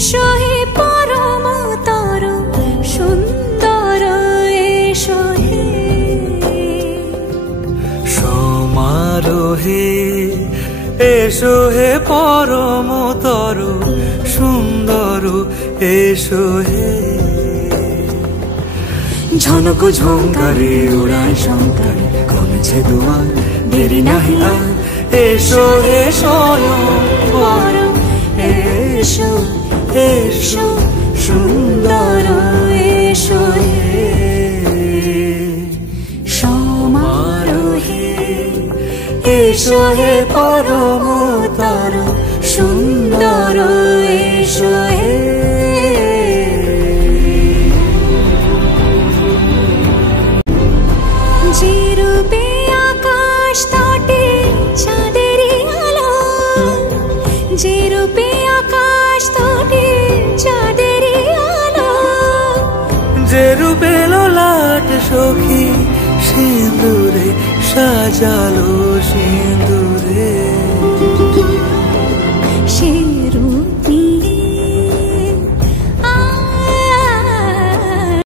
এসো হে পরম তর সুন্দর এসো হে সমারোহে এসো হে পরম তর সুন্দর এসো হে ঝনক ঝঙ্কারে উড়ায় শঙ্কারে কমেছে দুয়ার দেরি নাহি আর এসো হে স্বয়ং পরম এসো এসো সুন্দর এসো হে সমারোহে এসো হে পরম তর সুন্দর এসো হে যে রূপে আকাশ তটে চাঁদেরই আলো যে রূপে আকাশ তটে চাঁদেরই আলো যে রূপে ললাট সখী সিঁদুরে সাজালো সিঁদুরে সে